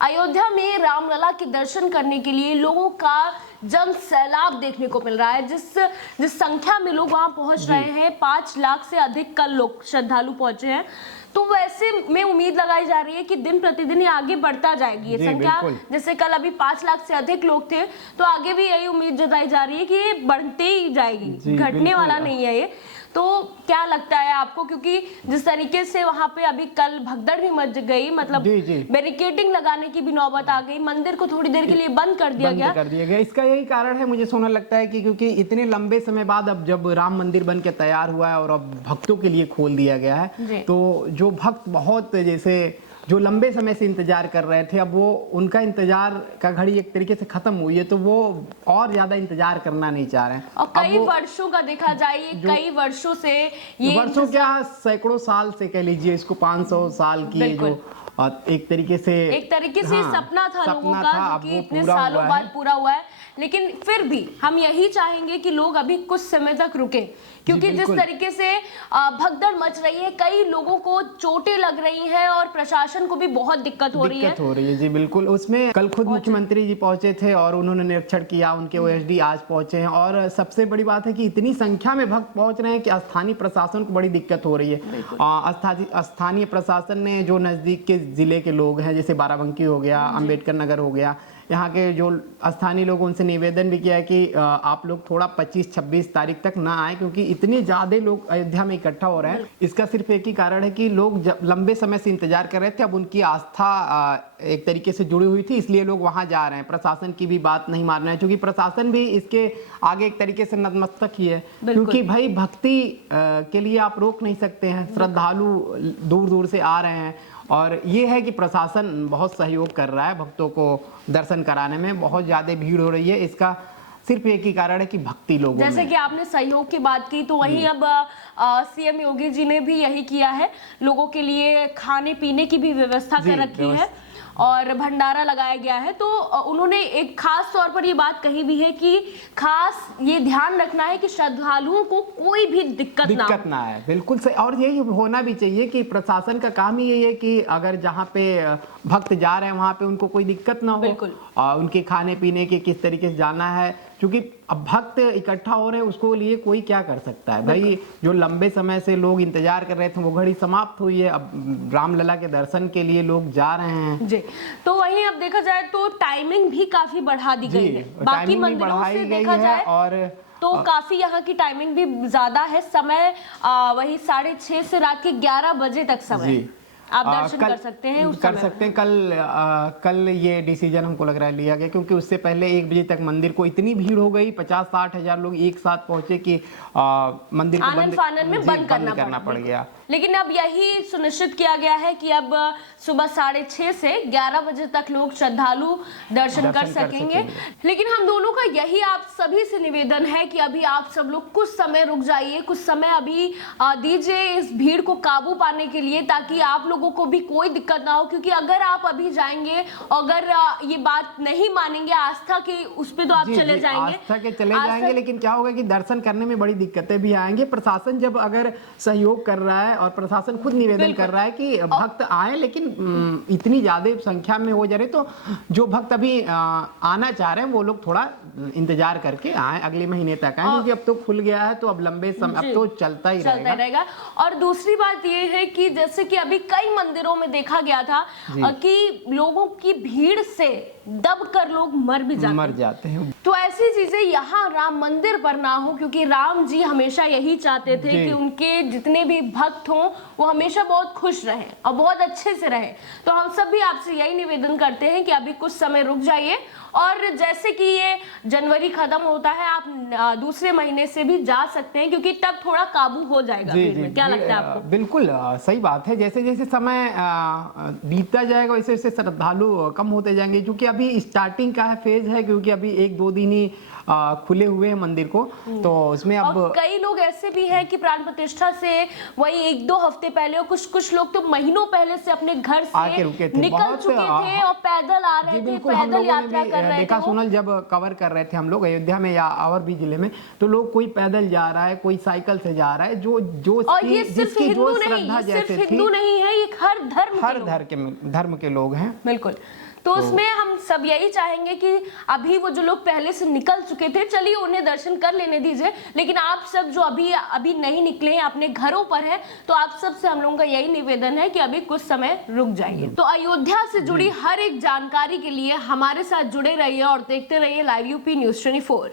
अयोध्या में रामलला के दर्शन करने के लिए लोगों का जन सैलाब देखने को मिल रहा है। जिस संख्या में लोग वहां पहुंच रहे हैं, 5 लाख से अधिक कल लोग श्रद्धालु पहुंचे हैं, तो वैसे में उम्मीद लगाई जा रही है कि दिन प्रतिदिन ये आगे बढ़ता जाएगी ये संख्या। जैसे कल अभी 5 लाख से अधिक लोग थे, तो आगे भी यही उम्मीद जताई जा रही है कि ये बढ़ते ही जाएगी, घटने वाला नहीं है ये। तो क्या लगता है आपको, क्योंकि जिस तरीके से वहां पे अभी कल भगदड़ भी मच गई, मतलब बैरिकेडिंग लगाने की भी नौबत आ गई, मंदिर को थोड़ी देर के लिए बंद कर दिया गया। इसका यही कारण है, मुझे सोना लगता है कि क्योंकि इतने लंबे समय बाद अब जब राम मंदिर बन के तैयार हुआ है और अब भक्तों के लिए खोल दिया गया है, तो जो भक्त बहुत जैसे जो लंबे समय से इंतजार कर रहे थे, अब वो उनका इंतजार का घड़ी एक तरीके से खत्म हुई है, तो वो और ज्यादा इंतजार करना नहीं चाह रहे हैं। और कई वर्षों का देखा जाए, कई वर्षों से, ये वर्षों क्या सैकड़ों साल से कह लीजिए, इसको 500 साल की जो एक तरीके से सपना था लोगों का, जो कि इतने सालों बाद पूरा हुआ है। लेकिन फिर भी हम यही चाहेंगे कि लोग अभी कुछ समय तक रुके, क्योंकि जिस तरीके से भगदड़ मच रही है, कई लोगों को चोटें लग रही हैं और प्रशासन को भी बहुत दिक्कत हो रही है। जी बिल्कुल। उसमें कल खुद मुख्यमंत्री जी पहुंचे थे और उन्होंने निरीक्षण किया, उनके ओएसडी आज पहुंचे हैं। और सबसे बड़ी बात है कि इतनी संख्या में भक्त पहुंच रहे हैं कि स्थानीय प्रशासन को बड़ी दिक्कत हो रही है। स्थानीय प्रशासन ने जो नजदीक के जिले के लोग हैं, जैसे बाराबंकी हो गया, अंबेडकर नगर हो गया, यहाँ के जो स्थानीय लोग, उनसे निवेदन भी किया है कि आप लोग थोड़ा 25-26 तारीख तक ना आए, क्योंकि इतने ज़्यादा लोग अयोध्या में इकट्ठा हो रहे हैं। इसका सिर्फ एक ही कारण है कि लोग लंबे समय से इंतजार कर रहे थे, अब उनकी आस्था एक तरीके से जुड़ी हुई थी, इसलिए लोग वहाँ जा रहे हैं। प्रशासन की भी बात नहीं मान रहे हैं, क्योंकि प्रशासन भी इसके आगे एक तरीके से नतमस्तक ही है, क्योंकि भाई भक्ति के लिए आप रोक नहीं सकते हैं। श्रद्धालु दूर दूर से आ रहे हैं और ये है कि प्रशासन बहुत सहयोग कर रहा है भक्तों को दर्शन कराने में। बहुत ज़्यादा भीड़ हो रही है, इसका सिर्फ एक ही कारण है कि भक्ति लोगों में। जैसे कि आपने सहयोग की बात की, तो वहीं अब सीएम योगी जी ने भी यही किया है, लोगों के लिए खाने पीने की भी व्यवस्था कर रखी है और भंडारा लगाया गया है। तो उन्होंने एक खास तौर पर ये बात कही भी है कि खास ये ध्यान रखना है कि श्रद्धालुओं को कोई भी दिक्कत ना है। बिल्कुल सही, और यही होना भी चाहिए कि प्रशासन का काम ही यही है कि अगर जहाँ पे भक्त जा रहे हैं वहाँ पे उनको कोई दिक्कत ना हो, उनके खाने पीने के किस तरीके से जाना है, क्योंकि अब भक्त इकट्ठा हो रहे हैं, उसको लिए कोई क्या कर सकता है भाई। जो लंबे समय से लोग इंतजार कर रहे थे, वो घड़ी समाप्त हुई है, अब रामलला के दर्शन के लिए लोग जा रहे हैं जी। तो वहीं अब देखा जाए तो टाइमिंग भी काफी बढ़ा दी गई है, बाकी मंदिरों से देखा जाए और तो काफी यहाँ की टाइमिंग भी ज्यादा है। समय वही 6:30 से रात के 11 बजे तक समय आप दर्शन कर सकते हैं। कल ये डिसीजन हमको लग रहा है लिया गया, क्योंकि उससे पहले 1 बजे तक मंदिर को इतनी भीड़ हो गई, 50-60 हजार लोग एक साथ पहुंचे कि मंदिर को बंद करना पड़ गया। लेकिन अब यही सुनिश्चित किया गया है कि अब सुबह 6:30 से 11 बजे तक लोग श्रद्धालु दर्शन कर सकेंगे। लेकिन हम दोनों का यही आप सभी से निवेदन है कि अभी आप सब लोग कुछ समय रुक जाइए, कुछ समय अभी दीजिए इस भीड़ को काबू पाने के लिए, ताकि आप लोगों को भी कोई दिक्कत ना हो। क्योंकि अगर आप अभी जाएंगे, अगर ये बात नहीं मानेंगे, आस्था की उस पर तो आप चले जाएंगे, लेकिन क्या होगा कि दर्शन करने में बड़ी दिक्कतें भी आएंगे। प्रशासन जब अगर सहयोग कर रहा है और प्रशासन खुद निवेदन कर रहा है कि भक्त आए, लेकिन इतनी ज्यादा संख्या में हो जा रहे, तो जो भक्त अभी आना चाह रहे हैं वो लोग थोड़ा इंतजार करके आए, अगले महीने तक आए, क्योंकि अब तो खुल गया है, तो अब लंबे समय अब तो चलता ही रहेगा। और दूसरी बात ये है कि जैसे कि अभी कई मंदिरों में देखा गया था कि लोगों की भीड़ से दब कर लोग मर जाते हैं। तो ऐसी चीजें यहाँ राम मंदिर पर ना हो, क्योंकि राम जी हमेशा यही चाहते थे कि उनके जितने भी भक्त हों वो हमेशा बहुत खुश रहें और बहुत अच्छे से रहें। तो हम सब भी आपसे यही निवेदन करते हैं कि अभी कुछ समय रुक जाइए, और जैसे कि ये जनवरी खत्म होता है, आप दूसरे महीने से भी जा सकते हैं, क्योंकि तब थोड़ा काबू हो जाएगा भीड़ में। क्या लगता है आपको? बिल्कुल सही बात है। जैसे जैसे समय बीतता जाएगा वैसे वैसे श्रद्धालु कम होते जाएंगे, क्योंकि अभी स्टार्टिंग का फेज है, क्योंकि अभी 1-2 दिन ही खुले हुए हैं मंदिर को, तो उसमें अब कई लोग ऐसे भी हैं कि प्राण प्रतिष्ठा से वही 1-2 हफ्ते पहले और कुछ लोग तो महीनों पहले से अपने घर से निकल चुके थे और पैदल आ रहे थे, पैदल यात्रा कर रहे थे। देखा सोनल, जब कवर कर रहे थे हम लोग अयोध्या में या और भी जिले में, तो लोग कोई पैदल जा रहा है, कोई साइकिल से जा रहा है, और ये सिर्फ हिंदू नहीं है, ये हर धर्म के लोग हैं। बिल्कुल। तो उसमें हम सब यही चाहेंगे कि अभी वो जो लोग पहले से निकल चुके थे, चलिए उन्हें दर्शन कर लेने दीजिए, लेकिन आप सब जो अभी नहीं निकले हैं, अपने घरों पर है, तो आप सब से हम लोगों का यही निवेदन है कि अभी कुछ समय रुक जाइए। तो अयोध्या से जुड़ी हर एक जानकारी के लिए हमारे साथ जुड़े रहिए और देखते रहिए लाइव यूपी न्यूज़ 24।